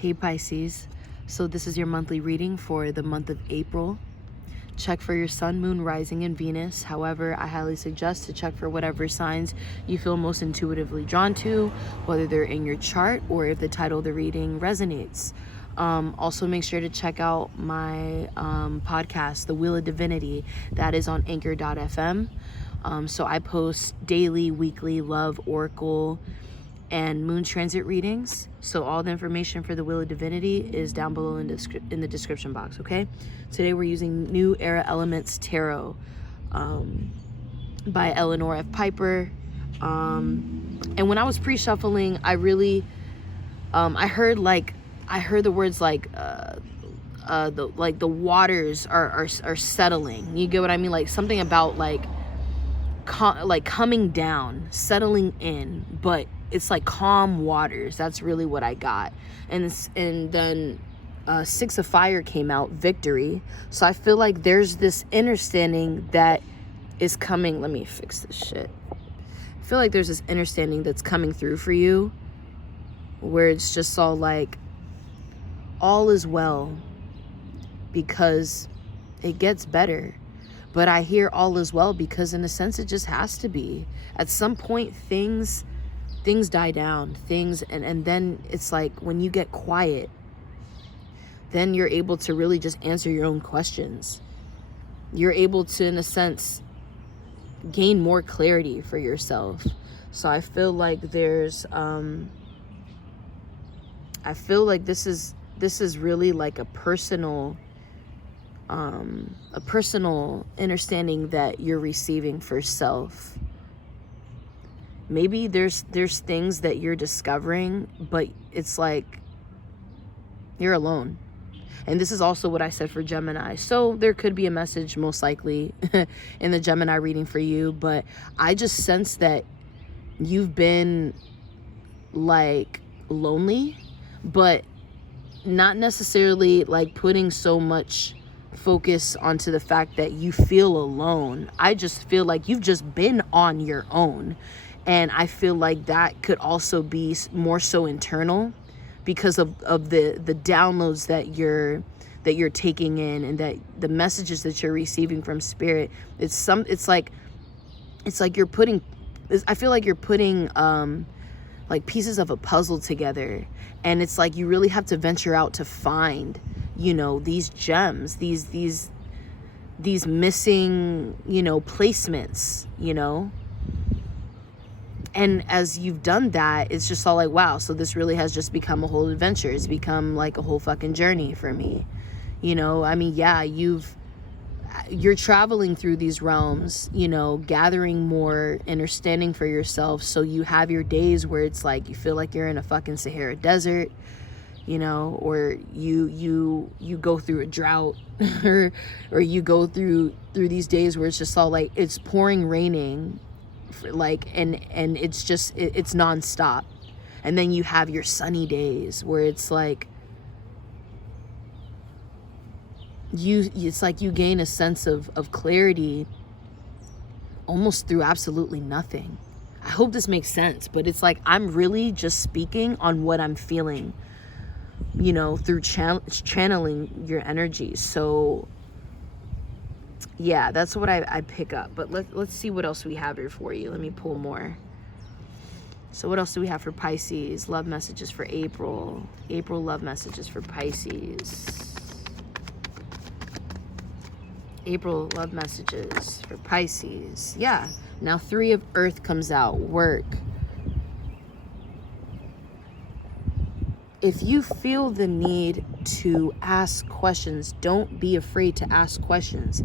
Hey Pisces, so this is your monthly reading for the month of April. Check for your sun, moon, rising, and Venus. However, I highly suggest to check for whatever signs you feel most intuitively drawn to, whether they're in your chart or if the title of the reading resonates. Also, make sure to check out my podcast, The Wheel of Divinity, that is on anchor.fm. So I post daily, weekly love, oracle, and moon transit readings. So all the information for the Wheel of Divinity is down below in the description box, okay? Today we're using New Era Elements Tarot by Eleanor F. Piper. And when I was pre-shuffling, I really, I heard the words like the waters are settling. You get what I mean? Like something about like coming down, settling in, but it's like calm waters. That's really what I got. And then Six of Fire came out, victory. So I feel like there's this understanding that is coming. Let me fix this shit. I feel like there's this understanding that's coming through for you where it's just all like, all is well because it gets better. But I hear all is well because in a sense it just has to be. At some point things die down, and then it's like when you get quiet, then you're able to really just answer your own questions. You're able to, in a sense, gain more clarity for yourself. So I feel like there's I feel like this is really like a personal understanding that you're receiving for self. Maybe there's things that you're discovering, but it's like you're alone. And this is also what I said for Gemini. So there could be a message most likely in the Gemini reading for you, but I just sense that you've been like lonely, but not necessarily like putting so much focus onto the fact that you feel alone. I just feel like you've just been on your own. And I feel like that could also be more so internal because of the downloads that you're taking in, and that the messages that you're receiving from spirit. It's like you're putting, I feel like you're putting like pieces of a puzzle together, and it's like you really have to venture out to find, you know, these gems, these missing, you know, placements, you know. And as you've done that, it's just all like, wow, so this really has just become a whole adventure. It's become like a whole fucking journey for me. You know, I mean, yeah, you're traveling through these realms, you know, gathering more understanding for yourself. So you have your days where it's like you feel like you're in a fucking Sahara desert, you know, or you go through a drought or you go through these days where it's just all like it's pouring, raining, like and it's just it's nonstop. And then you have your sunny days where it's like it's like you gain a sense of clarity almost through absolutely nothing. I hope this makes sense, but it's like I'm really just speaking on what I'm feeling, you know, through channeling your energy. So yeah, that's what I pick up. But let's see what else we have here for you. Let me pull more. So what else do we have for Pisces? Love messages for April. April love messages for Pisces. April love messages for Pisces. Yeah. Now 3 of Earth comes out. Work. If you feel the need to ask questions, don't be afraid to ask questions.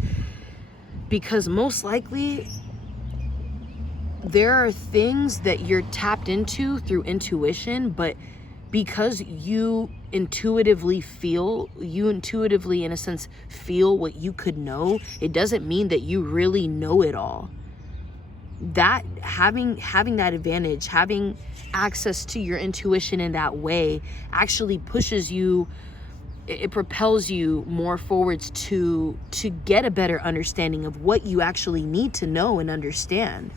Because most likely there are things that you're tapped into through intuition, but because you intuitively in a sense feel what you could know, it doesn't mean that you really know it all. That having that advantage, having access to your intuition in that way actually pushes you, it propels you more forwards to get a better understanding of what you actually need to know and understand.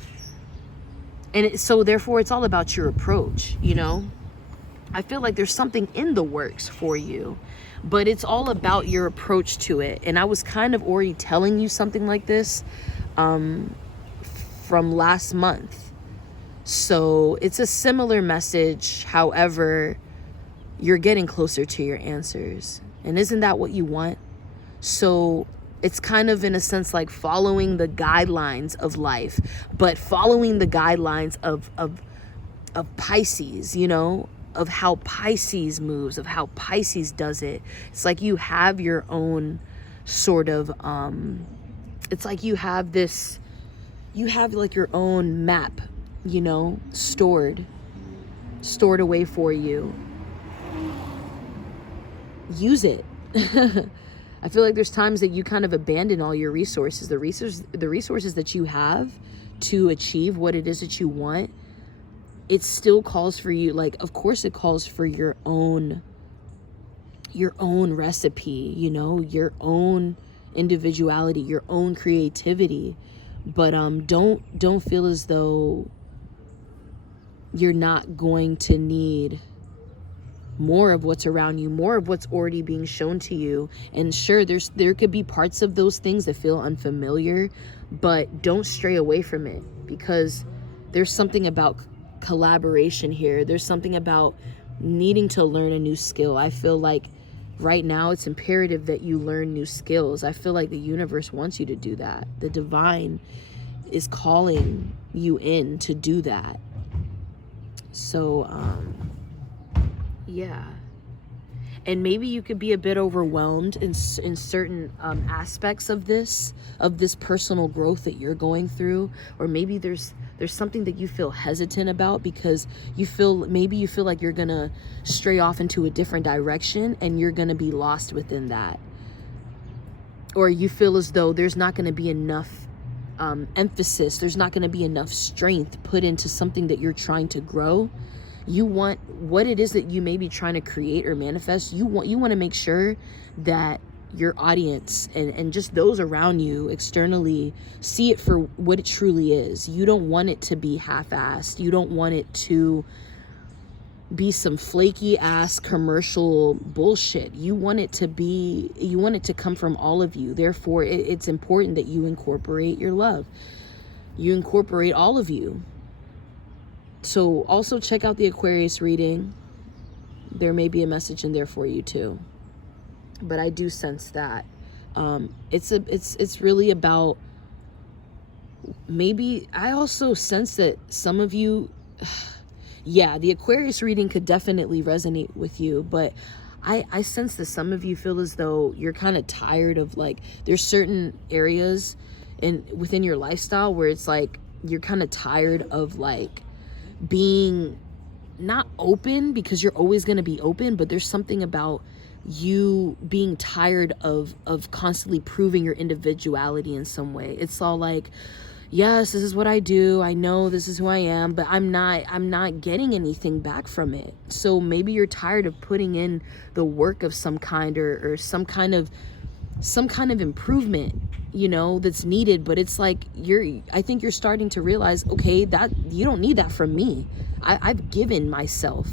And so therefore it's all about your approach, you know. I feel like there's something in the works for you, but it's all about your approach to it. And I was kind of already telling you something like this from last month. So it's a similar message. However, you're getting closer to your answers. And isn't that what you want? So it's kind of, in a sense, like following the guidelines of life, but following the guidelines of Pisces, you know, of how Pisces moves, of how Pisces does it. It's like you have your own sort of, it's like you have like your own map, you know, stored away for you. Use it. I feel like there's times that you kind of abandon all your resources, the resources that you have to achieve what it is that you want. It still calls for you, like, of course it calls for your own recipe, you know, your own individuality, your own creativity. But don't feel as though you're not going to need more of what's around you, more of what's already being shown to you. And sure, there could be parts of those things that feel unfamiliar, but don't stray away from it, because there's something about collaboration here. There's something about needing to learn a new skill. I feel like right now it's imperative that you learn new skills. I feel like the universe wants you to do that. The divine is calling you in to do that. So yeah. And maybe you could be a bit overwhelmed in certain aspects of this personal growth that you're going through. Or maybe there's something that you feel hesitant about because you feel like you're gonna stray off into a different direction and you're gonna be lost within that. Or you feel as though there's not gonna be enough emphasis, there's not gonna be enough strength put into something that you're trying to grow. You want what it is that you may be trying to create or manifest. You want to make sure that your audience and just those around you externally see it for what it truly is. You don't want it to be half-assed. You don't want it to be some flaky ass commercial bullshit. You want it to come from all of you. Therefore, it's important that you incorporate your love. You incorporate all of you. So also check out the Aquarius reading. There may be a message in there for you too. But I do sense that it's really about, maybe I also sense that some of you, yeah, the Aquarius reading could definitely resonate with you, but I sense that some of you feel as though you're kind of tired of, like, there's certain areas within your lifestyle where it's like you're kind of tired of, like, being not open, because you're always going to be open, but there's something about you being tired of constantly proving your individuality in some way. It's all like, yes, this is what I do, I know this is who I am, but I'm not getting anything back from it. So maybe you're tired of putting in the work of some kind, or some kind of improvement, you know, that's needed. But it's like I think you're starting to realize, okay, that you don't need that from me. I've given myself,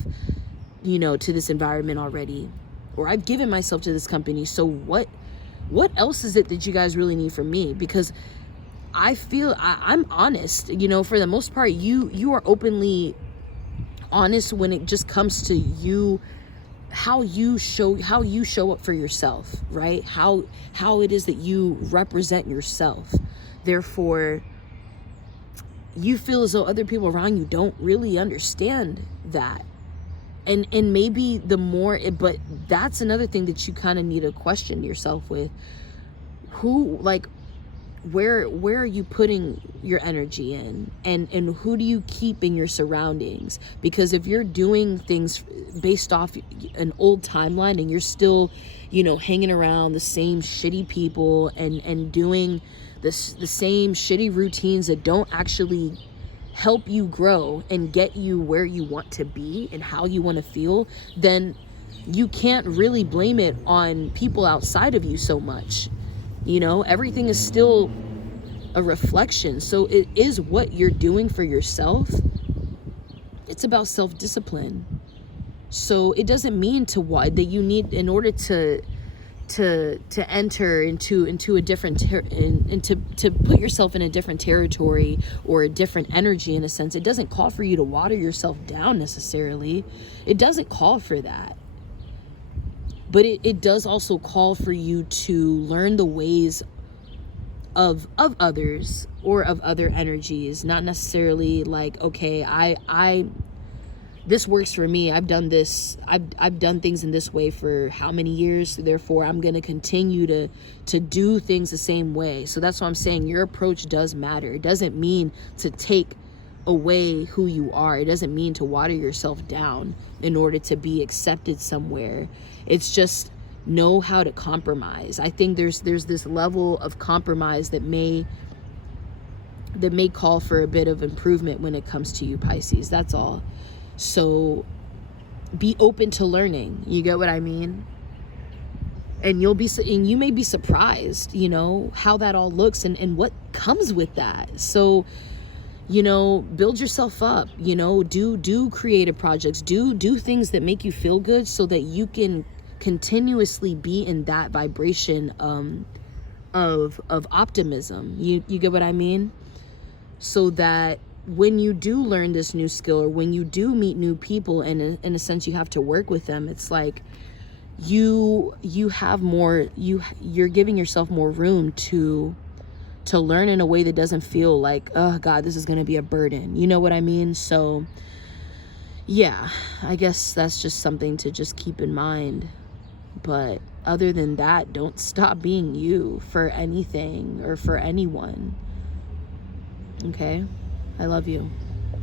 you know, to this environment already, or I've given myself to this company. So what else is it that you guys really need from me? Because I feel I'm honest, you know, for the most part. You are openly honest when it just comes to you, how you show up for yourself, right? How it is that you represent yourself. Therefore, you feel as though other people around you don't really understand that. And maybe but that's another thing that you kind of need to question yourself with. Where are you putting your energy in, and who do you keep in your surroundings? Because if you're doing things based off an old timeline and you're still, you know, hanging around the same shitty people and doing the same shitty routines that don't actually help you grow and get you where you want to be and how you want to feel, then you can't really blame it on people outside of you so much. You know, everything is still a reflection. So it is what you're doing for yourself. It's about self-discipline. So it doesn't mean that you need, in order to enter into a different and to put yourself in a different territory or a different energy, in a sense, it doesn't call for you to water yourself down necessarily. It doesn't call for that. But it does also call for you to learn the ways of others, or of other energies. Not necessarily like, okay, I this works for me. I've done this. I've done things in this way for how many years? Therefore, I'm going to continue to do things the same way. So that's what I'm saying. Your approach does matter. It doesn't mean to take away who you are. It doesn't mean to water yourself down in order to be accepted somewhere. It's just know how to compromise. I think there's this level of compromise that may call for a bit of improvement when it comes to you, Pisces. That's all. So be open to learning. You get what I mean? And you may be surprised, you know, how that all looks and what comes with that. So, you know, build yourself up, you know, do creative projects, do things that make you feel good, so that you can continuously be in that vibration of optimism. You get what I mean? So that when you do learn this new skill, or when you do meet new people, and in a sense you have to work with them, it's like you have more, you're giving yourself more room to learn in a way that doesn't feel like, oh God, this is going to be a burden. You know what I mean? So yeah, I guess that's just something to just keep in mind. But other than that, don't stop being you for anything or for anyone. Okay? I love you.